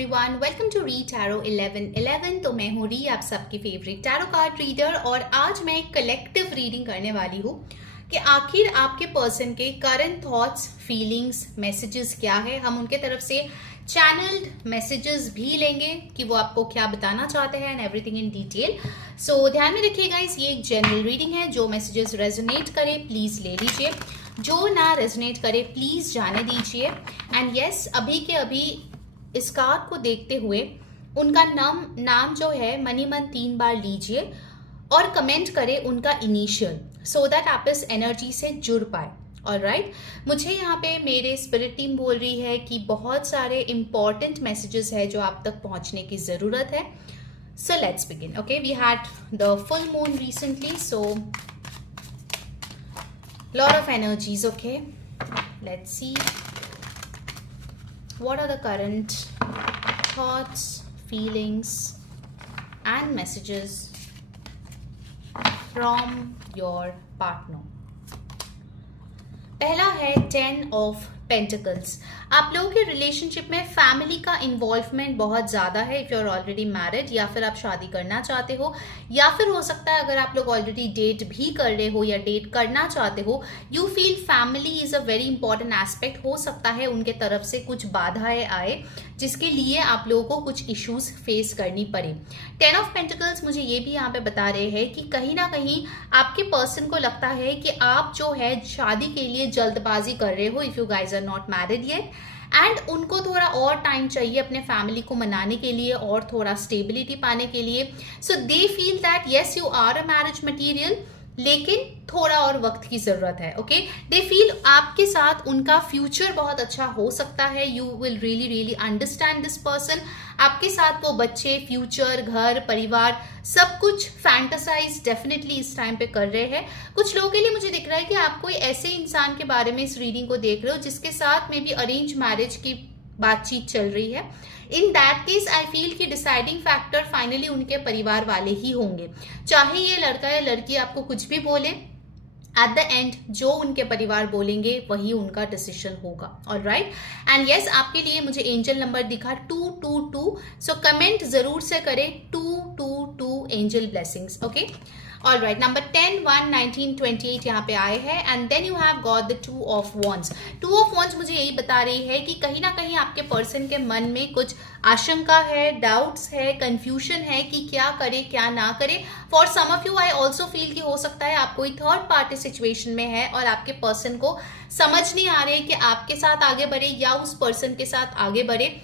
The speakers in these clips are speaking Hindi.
Everyone, welcome to re tarot 1111। तो मैं हूँ री, आप सबकी फेवरेट टैरो कार्ड रीडर, और आज मैं एक कलेक्टिव रीडिंग करने वाली हूँ कि आखिर आपके पर्सन के करंट थॉट्स, फीलिंग्स, मैसेजेस क्या है। हम उनके तरफ से चैनल्ड मैसेजेस भी लेंगे कि वो आपको क्या बताना चाहते हैं एंड एवरीथिंग इन डिटेल। सो ध्यान में रखिएगा, ये एक जनरल रीडिंग है। जो मैसेजेस रेजोनेट करे प्लीज ले लीजिए, जो ना रेजोनेट करे प्लीज जाने दीजिए। एंड यस, अभी के अभी इस कार्ड को देखते हुए उनका नाम जो है मनी मन 3 बार लीजिए और कमेंट करें उनका इनिशियल, सो दैट आप इस एनर्जी से जुड़ पाए। ऑलराइट, मुझे यहाँ पे मेरे स्पिरिट टीम बोल रही है कि बहुत सारे इंपॉर्टेंट मैसेजेस है जो आप तक पहुंचने की जरूरत है। So let's begin. Okay, we had the full moon recently, so lot of energies. Okay, let's see what are the current thoughts, feelings and messages from your partner। पहला है 10 ऑफ पेंटिकल्स। आप लोगों के रिलेशनशिप में फैमिली का इन्वॉल्वमेंट बहुत ज़्यादा है। If you are already married, या फिर आप शादी करना चाहते हो, या फिर हो सकता है अगर आप लोग ऑलरेडी डेट भी कर रहे हो या डेट करना चाहते हो, you feel family is a very important aspect. हो सकता है उनके तरफ से कुछ बाधाएं आए जिसके लिए आप लोगों को कुछ इश्यूज फेस करनी पड़े। 10 ऑफ पेंटिकल्स मुझे ये भी यहाँ पे बता रहे हैं कि कहीं ना कहीं आपके पर्सन को लगता है कि आप जो है शादी के लिए जल्दबाजी कर रहे हो, if you guys are not married yet, and उनको थोड़ा और टाइम चाहिए अपने फैमिली को मनाने के लिए और थोड़ा स्टेबिलिटी पाने के लिए। So they feel that yes you are a marriage material, लेकिन थोड़ा और वक्त की जरूरत है। ओके, दे फील आपके साथ उनका फ्यूचर बहुत अच्छा हो सकता है। You will really really understand this person. आपके साथ वो बच्चे, फ्यूचर, घर, परिवार, सब कुछ फैंटासाइज डेफिनेटली इस टाइम पे कर रहे हैं। कुछ लोगों के लिए मुझे दिख रहा है कि आप कोई ऐसे इंसान के बारे में इस रीडिंग को देख रहे हो जिसके साथ में भी अरेंज मैरिज की बातचीत चल रही है। In that case I feel कि डिसाइडिंग फैक्टर फाइनली उनके परिवार वाले ही होंगे। चाहे ये लड़का या लड़की आपको कुछ भी बोले, एट द एंड जो उनके परिवार बोलेंगे वही उनका डिसीजन होगा। ऑलराइट, एंड यस, आपके लिए मुझे एंजल नंबर दिखा 222। सो कमेंट जरूर से करें 222 angel blessings. Okay, alright, number 10, 1, 19, 28 यहाँ पे आए हैं। And then you have got the 2 of wands. 2 of wands मुझे यही बता रही है कि कहीं ना कहीं आपके पर्सन के मन में कुछ आशंका है, डाउट्स है, कंफ्यूजन है कि क्या करे क्या ना करे। For some of you I also feel कि हो सकता है आप कोई थर्ड पार्टी सिचुएशन में है और आपके पर्सन को समझ नहीं आ रहे कि आपके साथ आगे बढ़े या उस पर्सन के साथ आगे बढ़े।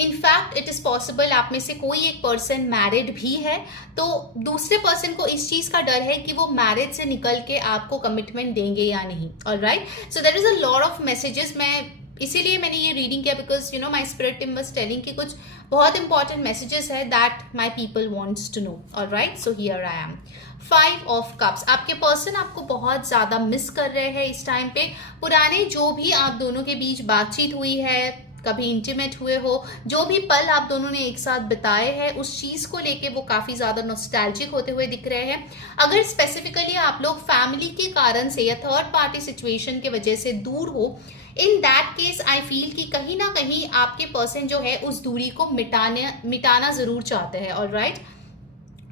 इनफैक्ट इट इज पॉसिबल आप में से कोई एक पर्सन मैरिड भी है, तो दूसरे पर्सन को इस चीज का डर है कि वो मैरिज से निकल के आपको कमिटमेंट देंगे या नहीं। Alright, so there is a lot of messages. इसीलिए मैंने ये रीडिंग किया because you know my spirit team was telling कि कुछ बहुत इंपॉर्टेंट मैसेजेस है that my people wants to know. Alright, so here I am. 5 of cups. आपके पर्सन आपको बहुत ज्यादा मिस कर रहे हैं इस टाइम पे। पुराने जो भी आप दोनों के बीच बातचीत हुई है, कभी इंटीमेट हुए हो, जो भी पल आप दोनों ने एक साथ बिताए हैं, उस चीज को लेके वो काफी ज्यादा नॉस्टैल्जिक होते हुए दिख रहे हैं। अगर स्पेसिफिकली आप लोग फैमिली के कारण से या थर्ड पार्टी सिचुएशन की वजह से दूर हो, in that case I feel कि कहीं ना कहीं आपके पर्सन जो है उस दूरी को मिटाना जरूर चाहते हैं। Alright,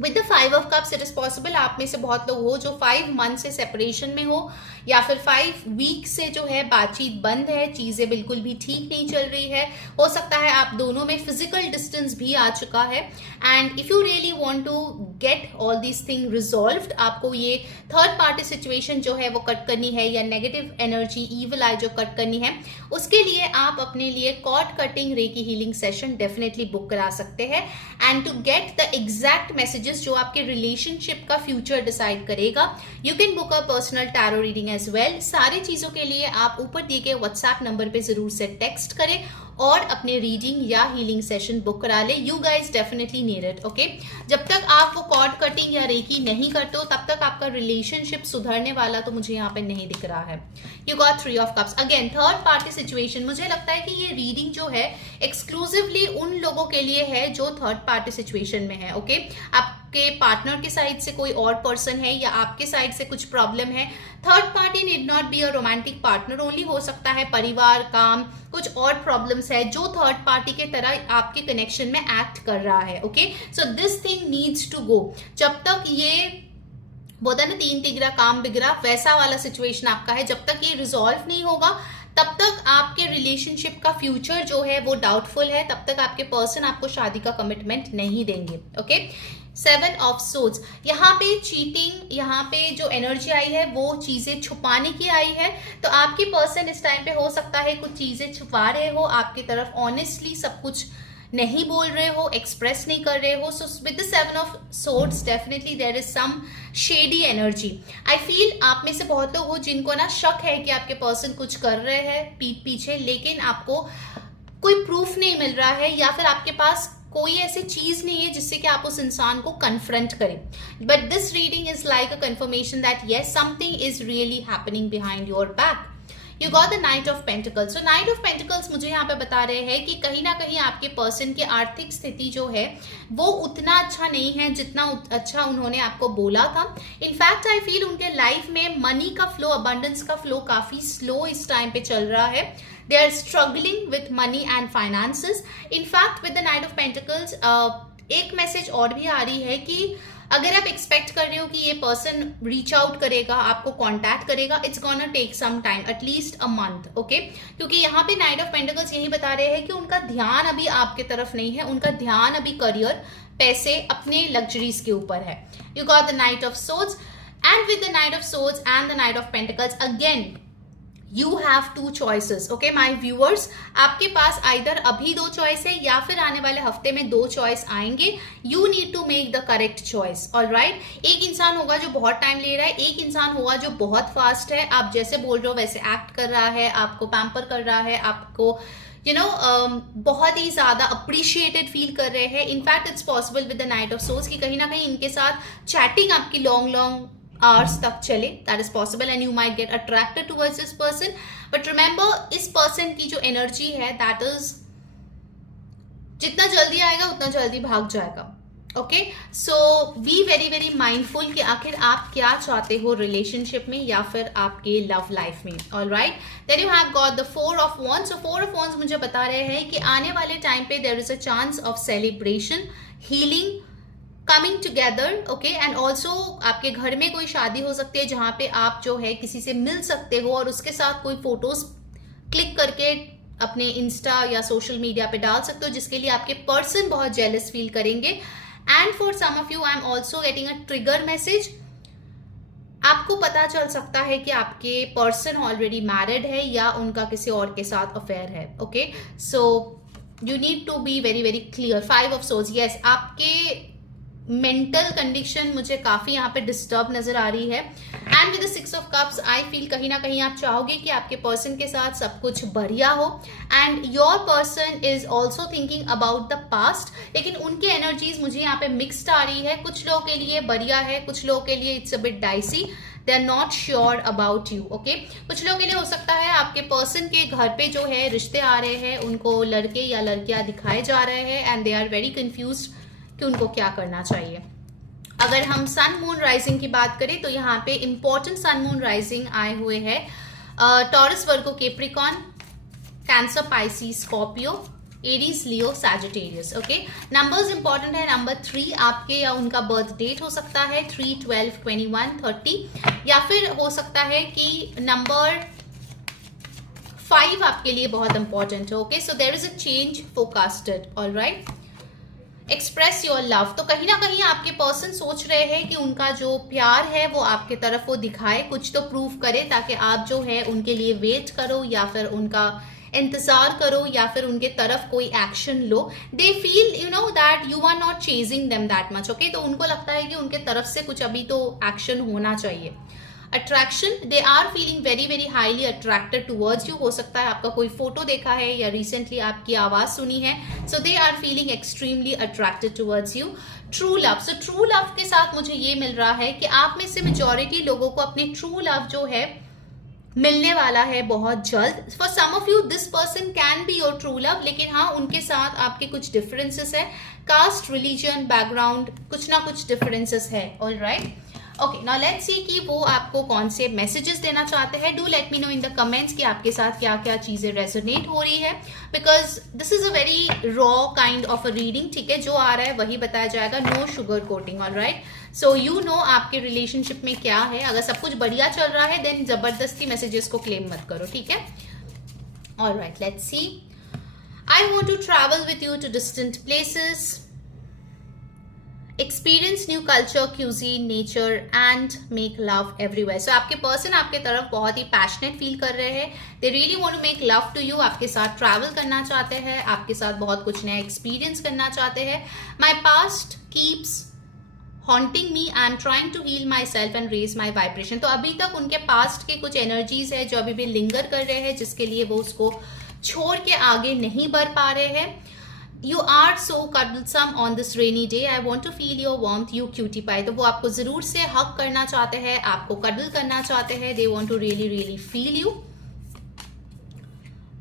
with the 5 of cups it is possible आप में से बहुत लोग हो जो 5 मंथ से सेपरेशन में हो, या फिर 5 वीक से जो है बातचीत बंद है, चीजें बिल्कुल भी ठीक नहीं चल रही है। हो सकता है आप दोनों में फिजिकल डिस्टेंस भी आ चुका है। And if you really want to get all this thing resolved, आपको ये थर्ड पार्टी सिचुएशन जो है वो कट करनी है, या नेगेटिव एनर्जी, ईविल आई जो कट करनी है, उसके लिए आप अपने लिए cord cutting reiki healing session definitely book करा सकते हैं। And to get the exact messages जो आपके रिलेशनशिप का फ्यूचर डिसाइड करेगा, you can book a personal tarot reading as well. सारी चीजों के लिए आप ऊपर दिए गए व्हाट्सएप नंबर पे जरूर से टेक्स्ट करें और अपने रीडिंग या हीलिंग सेशन बुक करा ले। You guys definitely need it. Okay, जब तक आप वो कॉर्ड कटिंग या रेकी नहीं करते हो तब तक आपका रिलेशनशिप सुधरने वाला तो मुझे यहाँ पे नहीं दिख रहा है। You got 3 of cups. Again third party situation. मुझे लगता है कि ये रीडिंग जो है एक्सक्लूसिवली उन लोगों के लिए है जो थर्ड पार्टी सिचुएशन में है। ओके, आप आपके पार्टनर के साइड से कोई और पर्सन है या आपके साइड से कुछ प्रॉब्लम है। Third party need not be a romantic partner only, हो सकता है परिवार, काम, कुछ और प्रॉब्लम्स है जो थर्ड पार्टी के तरह आपके कनेक्शन में एक्ट कर रहा है। Okay, so this thing needs to go. जब तक ये बोलता है ना 3 तिगड़ा काम बिगड़ा, वैसा वाला सिचुएशन आपका है, जब तक ये रिजॉल्व नहीं होगा तब तक आपके रिलेशनशिप का फ्यूचर जो है वो डाउटफुल है, तब तक आपके पर्सन आपको शादी का कमिटमेंट नहीं देंगे। ओके, 7 ऑफ सोर्ड्स, यहाँ पे चीटिंग, यहाँ पे जो एनर्जी आई है वो चीजें छुपाने की आई है। तो आपके पर्सन इस टाइम पे हो सकता है कुछ चीजें छुपा रहे हो आपकी तरफ, ऑनेस्टली सब कुछ नहीं बोल रहे हो, एक्सप्रेस नहीं कर रहे हो। So with the 7 of swords definitely there is some shady energy. I feel आप में से बहुत लोग हो जिनको ना शक है कि आपके पर्सन कुछ कर रहे हैं पीठ पीछे, लेकिन आपको कोई प्रूफ नहीं मिल रहा है या फिर आपके पास कोई ऐसी चीज नहीं है जिससे कि आप उस इंसान को कन्फ्रंट करें। But this reading is like a confirmation that yes something is really happening behind your back. You got the knight of pentacles. So night of pentacles मुझे यहाँ पे बता रहे हैं कि कहीं ना कहीं आपके पर्सन की आर्थिक स्थिति जो है वो उतना अच्छा नहीं है जितना अच्छा उन्होंने आपको बोला था। इनफैक्ट आई फील उनके लाइफ में मनी का फ्लो, अबंडेंस का फ्लो काफी स्लो इस टाइम पे चल रहा है। They are struggling with money and finances. In fact with the knight of pentacles एक मैसेज और भी आ रही है कि अगर आप एक्सपेक्ट कर रहे हो कि ये पर्सन रीच आउट करेगा, आपको कांटेक्ट करेगा, it's gonna take some time, at least a month. Okay, क्योंकि यहाँ पे नाइट ऑफ पेंटिकल्स यही बता रहे हैं कि उनका ध्यान अभी आपके तरफ नहीं है, उनका ध्यान अभी करियर, पैसे, अपने लग्जरीज के ऊपर है। You got the knight of swords and with the knight of swords and the knight of pentacles again You have 2 choices. Okay, my viewers, आपके पास आइदर अभी 2 चॉइस है या फिर आने वाले हफ्ते में 2 चॉइस आएंगे। You need to make the correct choice. Alright? एक इंसान होगा जो बहुत टाइम ले रहा है, एक इंसान होगा जो बहुत फास्ट है, आप जैसे बोल रहे हो वैसे एक्ट कर रहा है, आपको पैम्पर कर रहा है, आपको बहुत ही ज्यादा अप्रिशिएटेड फील कर रहे हैं। In fact it's possible with the knight of swords कि कहीं ना कहीं इनके साथ चैटिंग आपकी लॉन्ग hours तक चले, that is possible and you might get attracted towards this person, but remember इस person की जो energy है that is जितना जल्दी आएगा उतना जल्दी भाग जाएगा। ओके, सो बी वेरी वेरी माइंडफुल कि आखिर आप क्या चाहते हो रिलेशनशिप में या फिर आपके लव लाइफ में। Alright, then you have got the 4 of wands. So 4 of wands मुझे बता रहे हैं कि आने वाले टाइम पे there is a chance of celebration, healing, coming together. Okay, and also आपके घर में कोई शादी हो सकती है जहां पे आप जो है किसी से मिल सकते हो और उसके साथ कोई फोटोज क्लिक करके अपने इंस्टा या सोशल मीडिया पे डाल सकते हो, जिसके लिए आपके पर्सन बहुत जेलस फील करेंगे। And for some of you I am also getting a trigger message. आपको पता चल सकता है कि आपके पर्सन ऑलरेडी मैरिड है या उनका किसी और के साथ अफेयर है। Okay, so you need to be very very clear. 5 of swords, yes, आपके मेंटल कंडीशन मुझे काफी यहाँ पे डिस्टर्ब नजर आ रही है। And with the 6 of cups I feel कहीं ना कहीं आप चाहोगे कि आपके पर्सन के साथ सब कुछ बढ़िया हो and your person is also thinking about the past, लेकिन उनकी एनर्जीज मुझे यहाँ पे मिक्स्ड आ रही है। कुछ लोगों के लिए बढ़िया है, कुछ लोगों के लिए it's a bit dicey, they are not sure about you. Okay, कुछ लोगों के लिए हो सकता है आपके पर्सन के घर पे जो है रिश्ते आ रहे हैं, उनको लड़के या लड़कियां दिखाए जा रहे हैं and they are very confused कि उनको क्या करना चाहिए। अगर हम सन मून राइजिंग की बात करें तो यहाँ पे इंपॉर्टेंट सन मून राइजिंग आए हुए हैं Taurus, Virgo, Capricorn, Cancer, Pisces, Scorpio, Aries, Leo, Sagittarius. Okay, numbers important है। नंबर 3 आपके या उनका बर्थ डेट हो सकता है 3, 12, 21, 30, या फिर हो सकता है कि नंबर 5 आपके लिए बहुत इंपॉर्टेंट है। Okay, so there is a change forecasted. Alright, express your love. तो कहीं ना कहीं आपके पर्सन सोच रहे हैं कि उनका जो प्यार है वो आपके तरफ वो दिखाए, कुछ तो प्रूव करे, ताकि आप जो है उनके लिए वेट करो या फिर उनका इंतजार करो या फिर उनके तरफ कोई एक्शन लो। They feel you know that you are not chasing them that much. Okay, तो उनको लगता है कि उनके तरफ से कुछ अभी तो एक्शन होना चाहिए। Attraction, they are feeling very very highly attracted towards you. हो सकता है आपका कोई फोटो देखा है या रिसेंटली आपकी आवाज सुनी है, so they are feeling extremely attracted towards you. True love, so true love के साथ मुझे ये मिल रहा है कि आप में से मेजॉरिटी लोगों को अपने ट्रू लव जो है मिलने वाला है बहुत जल्द. For some of you this person can be your true love, लेकिन हाँ उनके साथ आपके कुछ डिफरेंसेस है, कास्ट, रिलीजन, बैकग्राउंड, कुछ ना कुछ डिफरेंसेस है. All right, okay, now let's see कि वो आपको कौन से मैसेजेस देना चाहते हैं. Do let me know in the comments कि आपके साथ क्या क्या चीजें रेजोनेट हो रही है, because this is a very raw kind of a reading. ठीक है, जो आ रहा है वही बताया जाएगा, no sugar coating. All right, so you know आपके रिलेशनशिप में क्या है. अगर सब कुछ बढ़िया चल रहा है देन जबरदस्ती मैसेजेस को क्लेम मत करो. ठीक है, all right, let's see. I want to travel with you to distant places, experience new culture, cuisine, nature and make love everywhere. So आपके पर्सन आपके तरफ बहुत ही पैशनेट फील कर रहे हैं. They really want to make love to you. आपके साथ ट्रैवल करना चाहते हैं, आपके साथ बहुत कुछ नया एक्सपीरियंस करना चाहते हैं. My past keeps haunting me, I am trying to heal my self and raise my vibration. तो अभी तक उनके पास्ट के कुछ एनर्जीज है जो अभी भी लिंगर कर रहे हैं, जिसके लिए वो उसको छोड़ के आगे नहीं बढ़ पा रहे हैं. You are so cuddlesome on this rainy day. I want to feel your warmth, you cutie pie. तो वो आपको जरूर से हक करना चाहते हैं, आपको कडल करना चाहते हैं. They want to really really feel you.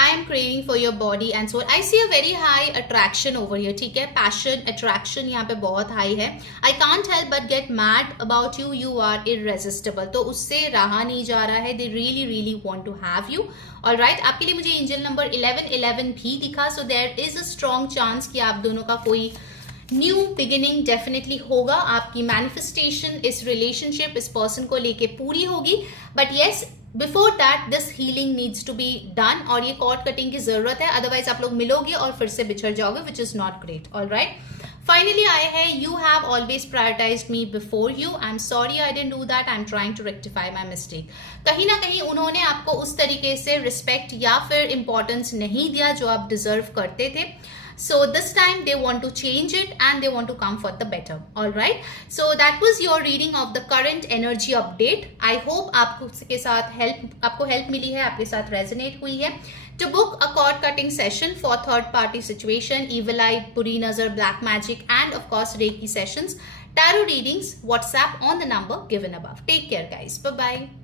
I am craving for your body and soul. I see a very high attraction over here. ठीक है, passion, attraction यहाँ पे बहुत high है. I can't help but get mad about you. You are irresistible. तो उससे रहा नहीं जा रहा है. They really really want to have you. Alright, आपके लिए मुझे एंजल नंबर 1111 भी दिखा. So there is a strong chance कि आप दोनों का कोई न्यू बिगिनिंग डेफिनेटली होगा. आपकी मैनिफेस्टेशन इस रिलेशनशिप, इस पर्सन को लेके पूरी होगी. But yes, before that this healing needs to be done. और ये कॉर्ड कटिंग की जरूरत है, अदरवाइज आप लोग मिलोगे और फिर से बिछड़ जाओगे, which is not great. All right, finally आए हैं, you have always prioritised me before you. I am sorry I didn't do that. I am trying to rectify my mistake. कहीं ना कहीं उन्होंने आपको उस तरीके से रिस्पेक्ट या फिर इंपॉर्टेंस नहीं दिया जो आप डिजर्व करते थे. So this time they want to change it and they want to come for the better. All right, so that was your reading of the current energy update. I hope आपको के साथ आपको हेल्प मिली है, आपके साथ रेजोनेट हुई है. To book a cord cutting session for third party situation, evil eye, buri nazar, black magic and of course Reiki sessions, tarot readings, WhatsApp on the number given above. Take care guys, bye bye.